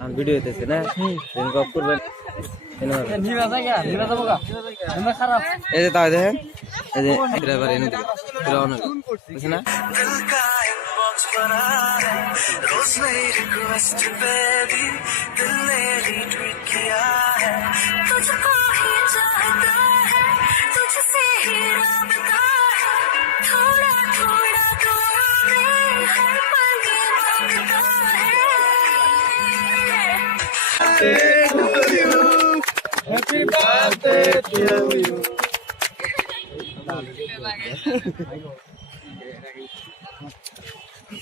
আমি ভিডিও হইতেছে না তুমি গপ করবেন এই যে তাই দেখেন এই যে ড্রাইভার এনে দিল রওনা বুঝছেন না रोज नई रिक्वेस्ट पे भी दिल ने रीट्वीट किया है तुझको ही चाहता है तुझसे ही राबता है थोड़ा थोड़ा दुआ में हर पल ये मांगता है happy birthday to you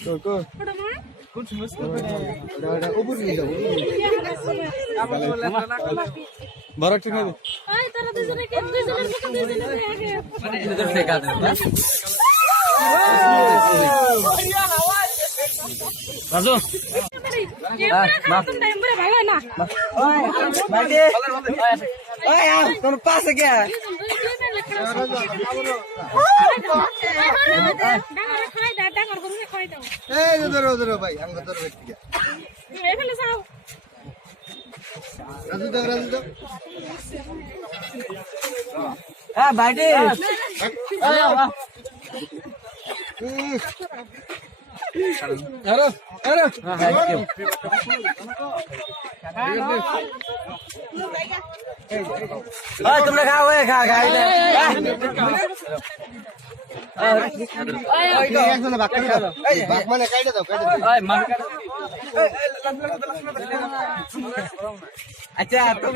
Go. Good muskil. Ada ubur ni dah. Barak cina ni. Ay, tara tu jene ke, tu jene ke. Ini tu fake ada. Razu. Maaf. Oi, bagi. Oi, yaar, तुम पास क्या? उधर भाई हम उधर बैठ गया राजू दो बैठे तुमने खाओ खा अच्छा तुम